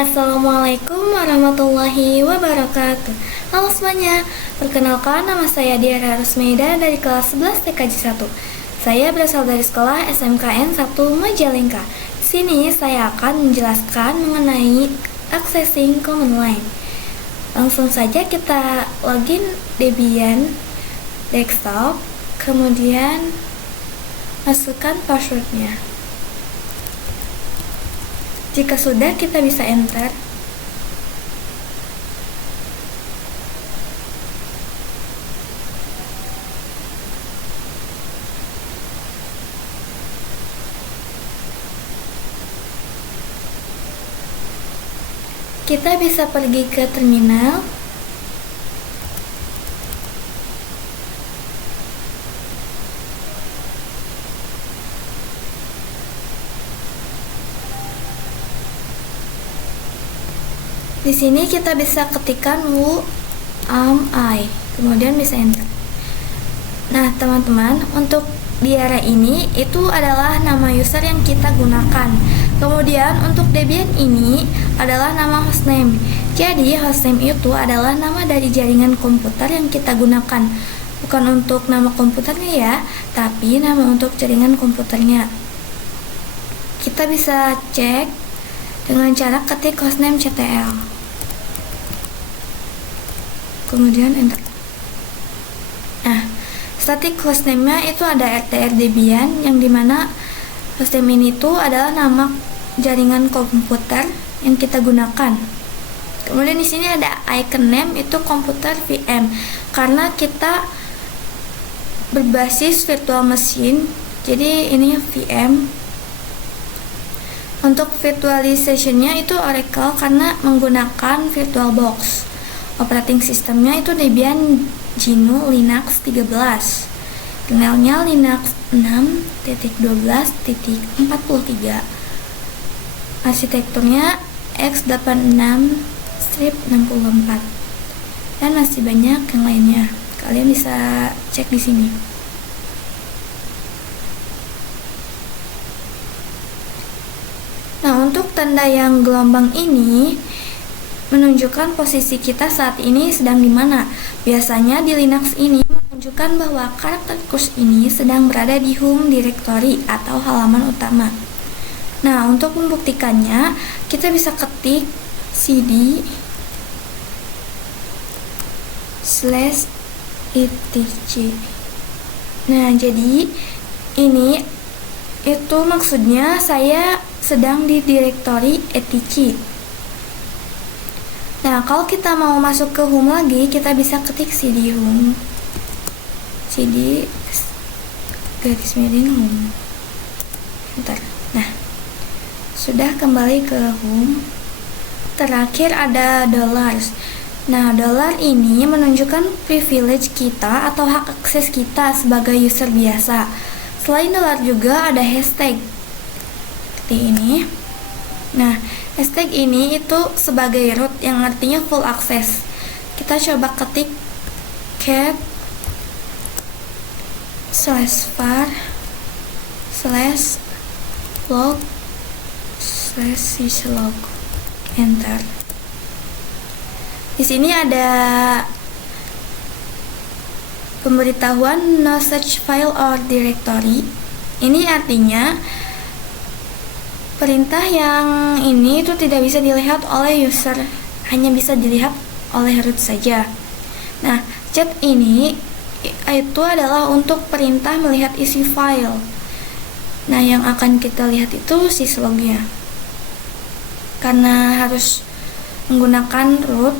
Assalamualaikum warahmatullahi wabarakatuh. Halo semuanya, perkenalkan nama saya Diara Rusmeida dari kelas 11 TKJ 1. Saya berasal dari sekolah SMKN 1 Majalengka. Di sini saya akan menjelaskan mengenai accessing command line. Langsung saja kita login Debian desktop, kemudian masukkan passwordnya. Jika sudah, kita bisa enter. Kita bisa pergi ke terminal. Di sini kita bisa ketikkan who am I, kemudian bisa enter. Nah, teman-teman, untuk Diara ini itu adalah nama user yang kita gunakan. Kemudian untuk Debian ini adalah nama hostname. Jadi hostname itu adalah nama dari jaringan komputer yang kita gunakan. Bukan untuk nama komputernya ya, tapi nama untuk jaringan komputernya. Kita bisa cek dengan cara ketik hostname ctl. Kemudian enter. Nah, static hostname-nya itu ada rtr Debian, yang dimana hostname ini itu adalah nama jaringan komputer yang kita gunakan. Kemudian di sini ada icon name, itu komputer VM, karena kita berbasis virtual machine, jadi ini VM. Untuk virtualization-nya itu Oracle karena menggunakan VirtualBox. Operating sistemnya itu Debian GNU Linux 13. Kernelnya Linux 6.12.43. Arsitekturnya x86-64. Dan masih banyak yang lainnya. Kalian bisa cek di sini. Nah, untuk tanda yang gelombang ini menunjukkan posisi kita saat ini sedang di mana. Biasanya di Linux ini menunjukkan bahwa karakter kurs ini sedang berada di home directory atau halaman utama. Nah, untuk membuktikannya, kita bisa ketik cd/etc. Nah, jadi ini itu maksudnya saya sedang di directory etc. Nah, kalau kita mau masuk ke home lagi, kita bisa ketik cd home, cd garis miring home, enter. Nah, sudah kembali ke home. Terakhir ada dollars. Nah, dollar ini menunjukkan privilege kita atau hak akses kita sebagai user biasa. Selain dollar juga ada hashtag seperti ini. Nah, hashtag ini itu sebagai root yang artinya full access. Kita coba ketik cat/var/log/syslog, enter. Di sini ada pemberitahuan no such file or directory. Ini artinya perintah yang ini itu tidak bisa dilihat oleh user, hanya bisa dilihat oleh root saja. Nah, cat ini itu adalah untuk perintah melihat isi file. Nah, yang akan kita lihat itu syslognya. Karena harus menggunakan root,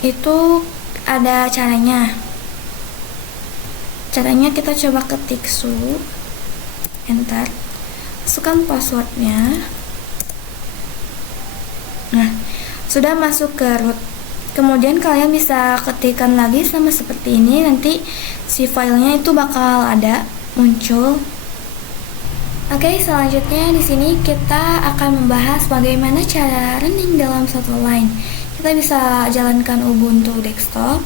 itu ada caranya. Caranya kita coba ketik su, enter. Masukkan passwordnya. Nah, sudah masuk ke root. Kemudian kalian bisa ketikkan lagi sama seperti ini. Nanti si filenya itu bakal ada muncul. Oke, selanjutnya di sini kita akan membahas bagaimana cara running dalam satu line. Kita bisa jalankan Ubuntu desktop.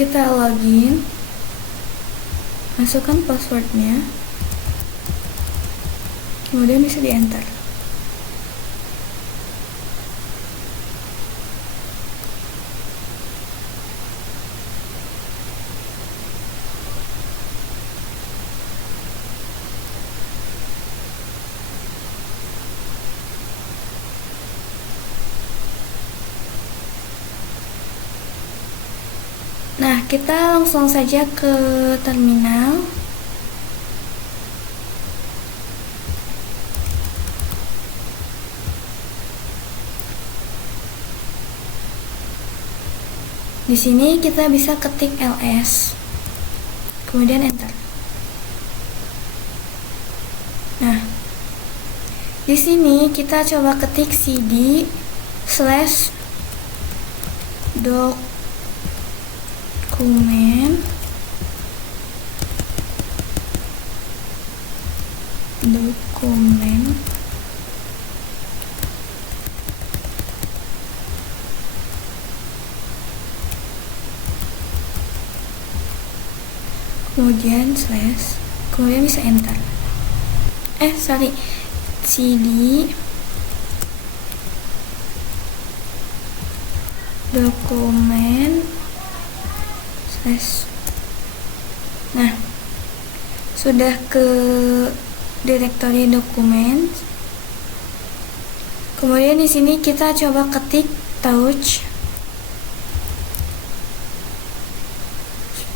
Kita login, masukkan passwordnya, kemudian bisa di enter. Nah, kita langsung saja ke terminal. Di sini kita bisa ketik ls, kemudian enter. Nah, di sini kita coba ketik cd slash dokumen kemudian slash, kemudian bisa enter. cd dokumen slash. Nah, sudah ke direktori dokumen. Kemudian di sini kita coba ketik touch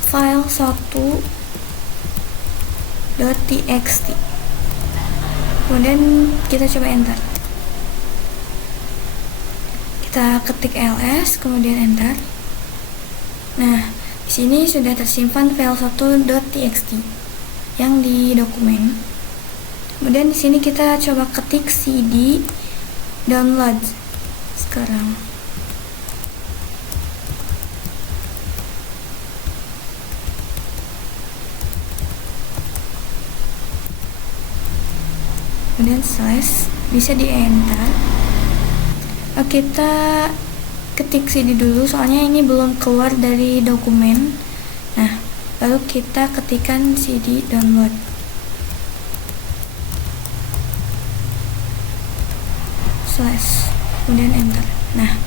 file 1.txt, kemudian kita coba enter. Kita ketik ls, kemudian enter. Nah, di sini sudah tersimpan file 1.txt yang di dokumen. Kemudian di sini kita coba ketik cd download sekarang. Kemudian slash, bisa di enter. Kita ketik cd dulu, soalnya ini belum keluar dari dokumen. Nah, lalu kita ketikkan cd download. Slash, kemudian enter. Nah,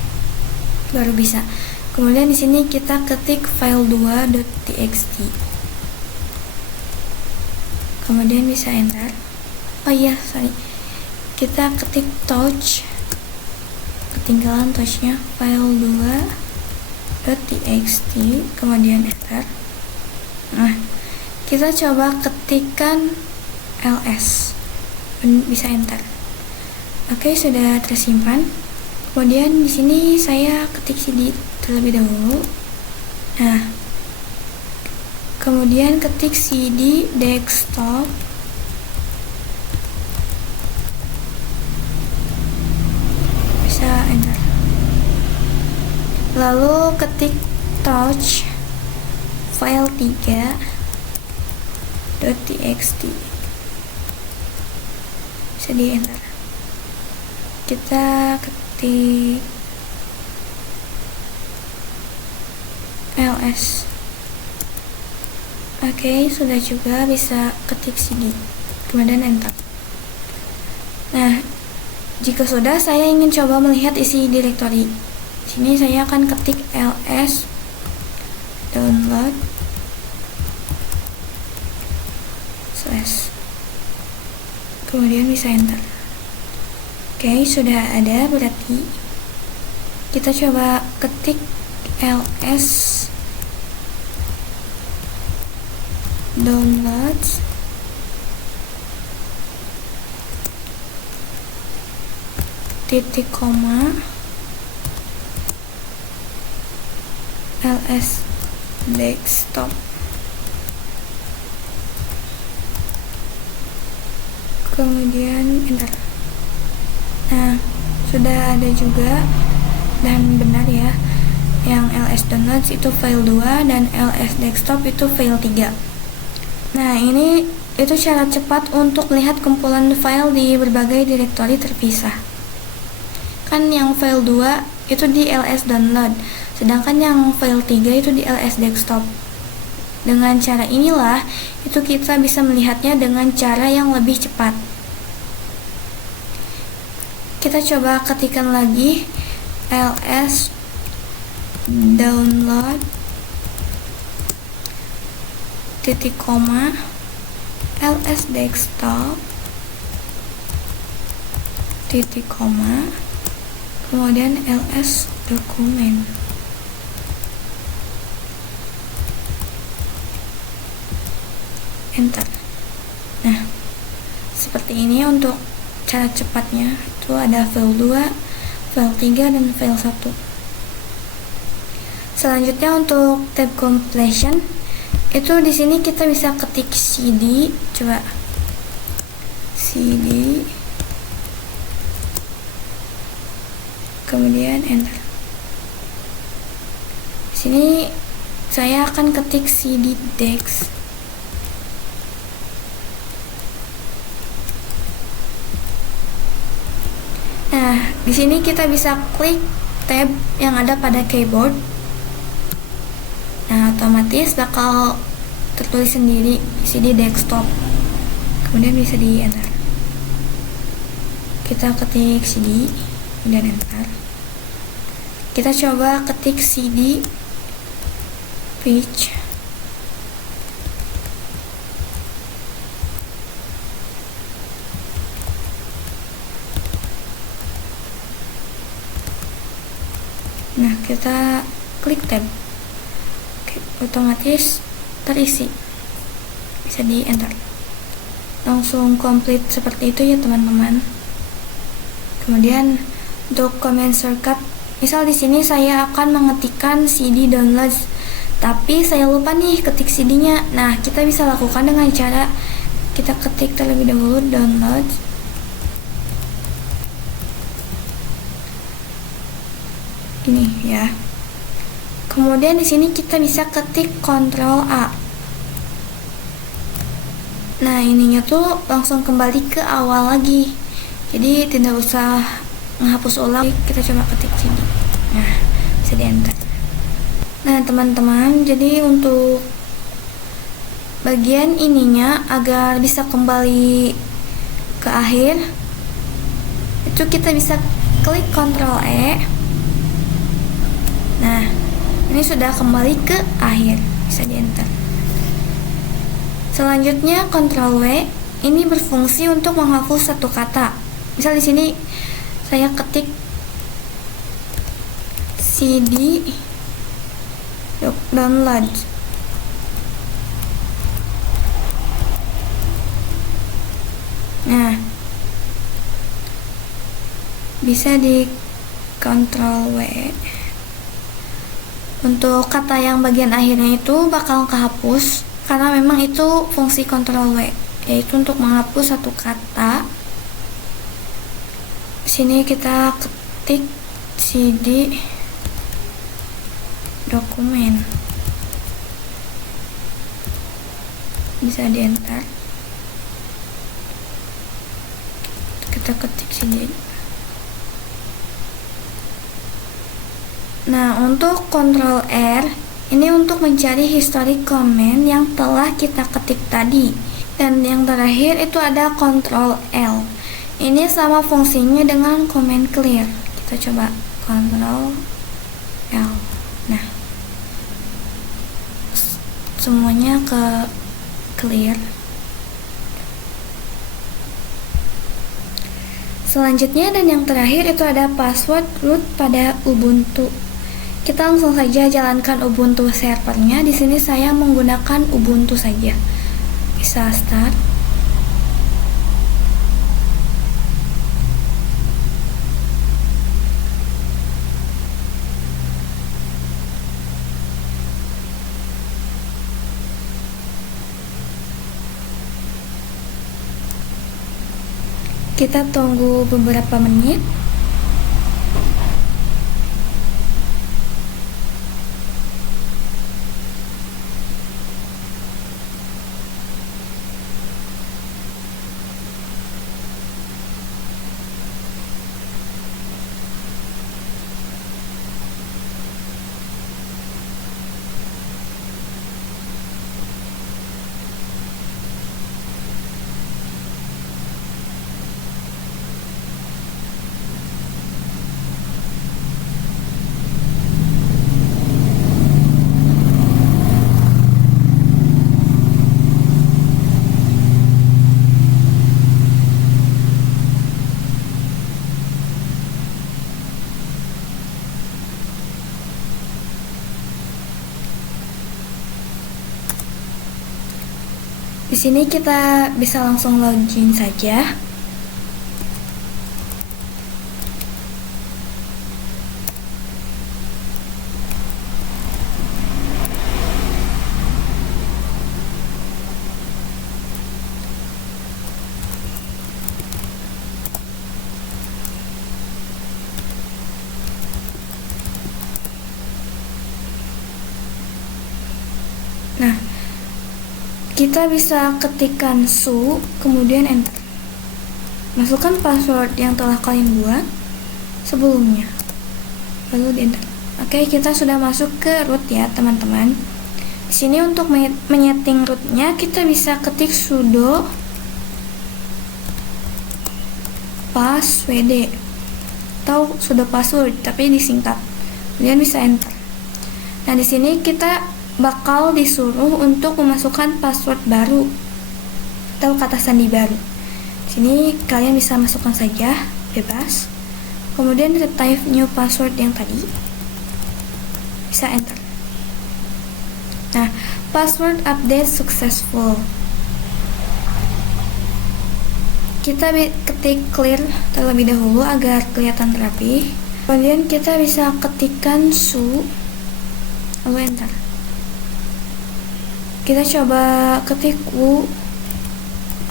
baru bisa. Kemudian di sini kita ketik file 2.txt. Kemudian bisa enter. Kita ketik touch, ketinggalan touchnya, file 2.txt, kemudian enter. Nah, kita coba ketikkan ls, bisa enter. Oke, sudah tersimpan. Kemudian di sini saya ketik cd terlebih dahulu. Nah, kemudian ketik cd desktop, bisa enter. Lalu ketik touch file 3.txt, bisa di enter. Kita ketik ls. Oke, sudah juga. Bisa ketik cd, kemudian enter. Nah, jika sudah, saya ingin coba melihat isi direktori. Di sini saya akan ketik ls download slash, kemudian bisa enter. Oke, sudah ada, berarti kita coba ketik ls download titik koma ls desktop, kemudian enter. Nah, sudah ada juga, dan benar ya, yang ls downloads itu file 2 dan ls desktop itu file 3. Nah, ini itu cara cepat untuk melihat kumpulan file di berbagai direktori terpisah. Kan yang file 2 itu di ls download, Sedangkan yang file 3 itu di ls desktop. Dengan cara inilah, itu kita bisa melihatnya dengan cara yang lebih cepat. Kita coba ketikkan lagi ls download titik koma ls desktop titik koma kemudian ls dokumen. Enter. Nah, seperti ini untuk cara cepatnya. Itu ada file 2, file 3, dan file 1. Selanjutnya untuk tab completion, itu di sini kita bisa ketik cd, coba cd, kemudian enter. Di sini saya akan ketik cd dex. Nah, di sini kita bisa klik tab yang ada pada keyboard. Nah, otomatis bakal tertulis sendiri cd desktop. Kemudian bisa di enter. Kita ketik cd, kemudian enter. Kita coba ketik cd page. Nah, kita klik tab. Oke, otomatis terisi. Bisa di enter. Langsung komplit seperti itu ya, teman-teman. Kemudian untuk command shortcut, misal di sini saya akan mengetikkan cd downloads, tapi saya lupa nih ketik cd-nya. Nah, kita bisa lakukan dengan cara kita ketik terlebih dahulu downloads. Ini ya. Kemudian di sini kita bisa ketik Ctrl A. Nah, ininya tuh langsung kembali ke awal lagi. Jadi tidak usah menghapus ulang. Kita coba ketik sini. Nah, bisa di enter. Nah, teman-teman, jadi untuk bagian ininya agar bisa kembali ke akhir, itu kita bisa klik Ctrl E. Nah, ini sudah kembali ke akhir, bisa di enter. Selanjutnya Ctrl W ini berfungsi untuk menghapus satu kata. Misal di sini saya ketik cd download. Nah, bisa di Ctrl W. Untuk kata yang bagian akhirnya itu bakal kehapus karena memang itu fungsi Ctrl W, yaitu untuk menghapus satu kata. Sini kita ketik cd dokumen, bisa di enter. Kita ketik cd. Nah, untuk Ctrl R ini untuk mencari historik komen yang telah kita ketik tadi. Dan yang terakhir itu ada Ctrl L. Ini sama fungsinya dengan comment clear. Kita coba Ctrl L. Nah, semuanya ke clear. Selanjutnya dan yang terakhir itu ada password root pada Ubuntu. Kita langsung saja jalankan Ubuntu servernya. Di sini saya menggunakan Ubuntu saja. Bisa start. Kita tunggu beberapa menit. Di sini kita bisa langsung login saja. Nah, kita bisa ketikkan su, kemudian enter. Masukkan password yang telah kalian buat sebelumnya, lalu di enter. Oke, kita sudah masuk ke root ya teman-teman. Di sini untuk menyeting rootnya kita bisa ketik sudo passwd atau sudo password tapi disingkat. Kemudian bisa enter. Nah, di sini kita bakal disuruh untuk memasukkan password baru atau kata sandi baru. Di sini kalian bisa masukkan saja bebas. Kemudian retrieve new password yang tadi. Bisa enter. Nah, password update successful. Kita ketik clear terlebih dahulu agar kelihatan rapi. Kemudian kita bisa ketikkan su lalu enter. Kita coba ketik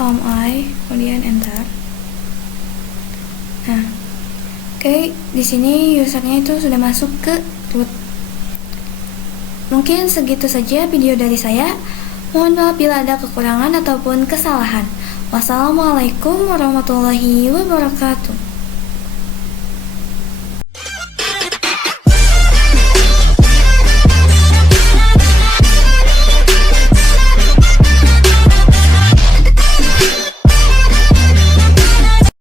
I, kemudian enter. Nah, oke, di sini usernya itu sudah masuk ke root. Mungkin segitu saja video dari saya. Mohon maaf bila ada kekurangan ataupun kesalahan. Wassalamualaikum warahmatullahi wabarakatuh.